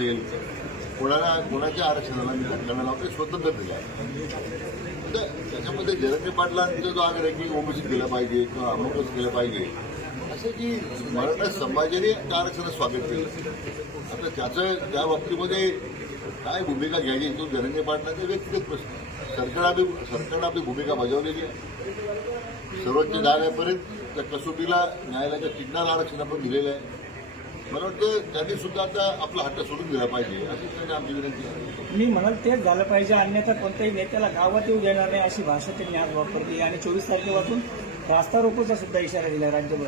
असेल, कोणाच्या आरक्षणाला निकाल करण्याला लावते स्वतंत्र दिला आहे. तर त्याच्यामध्ये जयंत पाटलांचा जो आग्रह आहे की ओबीसी दिला पाहिजे किंवा अमुकच केलं पाहिजे, असं की मराठा समाजाने त्या आरक्षणाचं स्वागत केलं. आता त्याचं त्या बाबतीमध्ये काय भूमिका घ्यायची तो जयंत पाटलांचा व्यक्तिगत प्रश्न आहे. सरकारनं आपली भूमिका बजावलेली आहे. सर्वोच्च न्यायालयापर्यंत त्या कसोटीला न्यायालयाच्या चिन्हाला आरक्षण आपण दिलेलं आहे. मला वाटतं त्यांनी सुद्धा आता आपला हट्ट सोडून दिला पाहिजे अशी त्यांनी आमची विनंती आहे. मी म्हणाल तेच झालं पाहिजे, अन्यथा कोणत्याही नेत्याला गावात येऊ देणार नाही अशी भाषा त्यांनी आज वापरली आणि 24 तारखेपासून रास्ता रोकोचा सुद्धा इशारा दिला राज्यभर.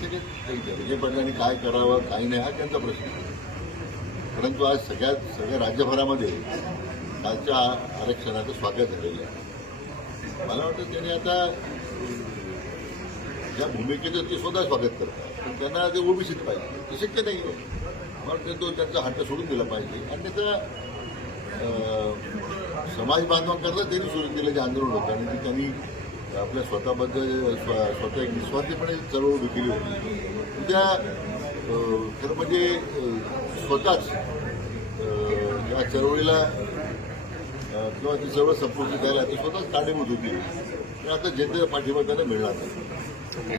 जयंत पाटलांनी काय करावं काही नाही हा त्यांचा प्रश्न आहे. परंतु आज सगळ्या राज्यभरामध्ये कालच्या आरक्षणाचं स्वागत झालेलं आहे. मला वाटतं त्यांनी आता ज्या भूमिकेचं ते स्वतः स्वागत करतात, पण त्यांना ते ओबीसीत पाहिजे ते शक्य नाही आहे. मला वाटतं तो त्यांचा हट्ट सोडून दिला पाहिजे. आणि त्याचा समाज बांधवांकरता त्यांनी सुरू केलं जे आंदोलन होतं आणि ते त्यांनी आपल्या स्वतःबद्दल स्वतः एक निस्वार्थीपणे चळवळ उभी केली होती. त्या खरं म्हणजे स्वतःच या चळवळीला किंवा ती चळवळ संपुष्टीत द्यायला ते स्वतःच कारणीभूत होती. पण आता जनतेचा पाठिंबा त्यांना मिळणार नाही.